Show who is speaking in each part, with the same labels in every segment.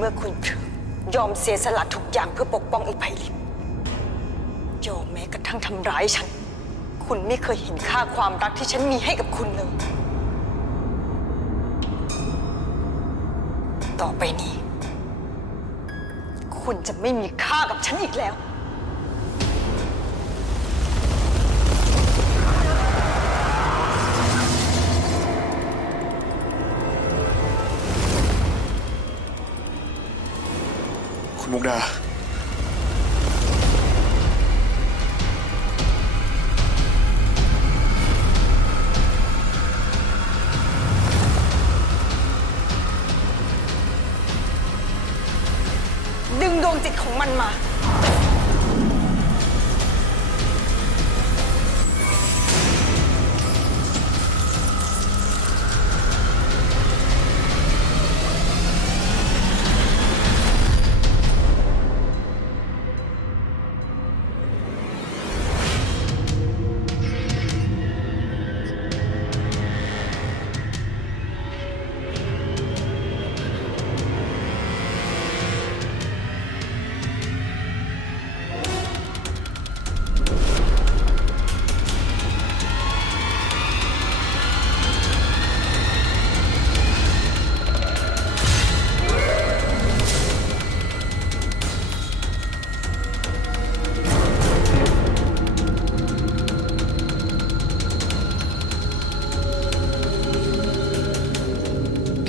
Speaker 1: มื่อคุณยอมเสียสละทุกอย่างเพื่อปกป้องอีไพลินยอมแม้กระทั่งทำร้ายฉัน คุณไม่เคยเห็นค่าความรักที่ฉันมีให้กับคุณเลย ต่อไปนี้ คุณจะไม่มีค่ากับฉันอีกแล้ว
Speaker 2: คุณมุกดา
Speaker 1: ดึงดวงจิตของมันมา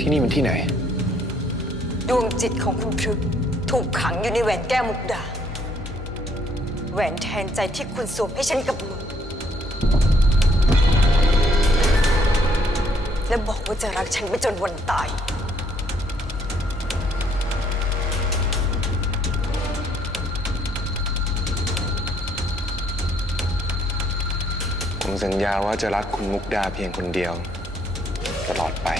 Speaker 2: ที่นี่มันที่ไหน
Speaker 1: ดวงจิตของคุณพฤกษ์ถูกขังอยู่ในแหวนแก้วมุกดา แหวนแทนใจที่คุณสวมให้ฉันกับมือ และบอกว่าจะรักฉันไปจนวันตาย
Speaker 2: ผมสัญญาว่าจะรักคุณมุกดาเพียงคนเดียว ตลอดไป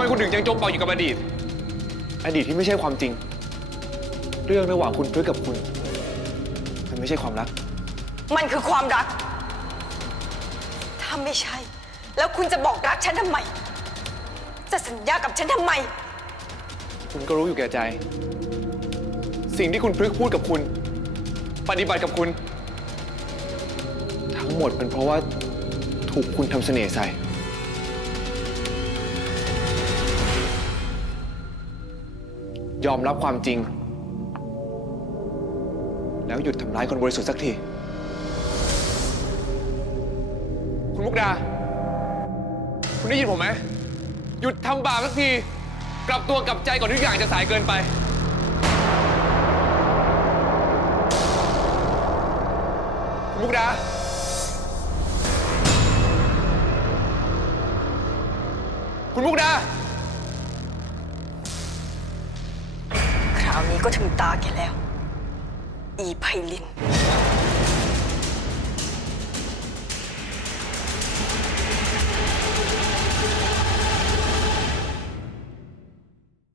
Speaker 3: ไมคุณถึงยังจมปลักอยู่กับอดีต
Speaker 2: อดีตที่ไม่ใช่ความจริง เรื่องระหว่างคุณพฤกษ์กับคุณ มันไม่ใช่ความรัก
Speaker 1: มันคือความรัก ถ้าไม่ใช่ แล้วคุณจะบอกรักฉันทำไม จะสัญญากับฉันทำไม
Speaker 2: คุณก็รู้อยู่แก่ใจ สิ่งที่คุณพฤกษ์พูดกับคุณ ปฏิบัติกับคุณ ทั้งหมดเป็นเพราะว่าถูกคุณทำเสน่ห์ใส่ ยอมรับความจริง แล้วหยุดทำร้ายคนบริสุทธิ์สักที
Speaker 3: คุณมุกดา คุณได้ยินผมไหม หยุดทำบาปสักที กลับตัวกลับใจก่อนทุกอย่างจะสายเกินไป คุณมุกดา คุณมุกดาา
Speaker 1: วนี้ก็ถึงตาแกแล้ว อีไพลิน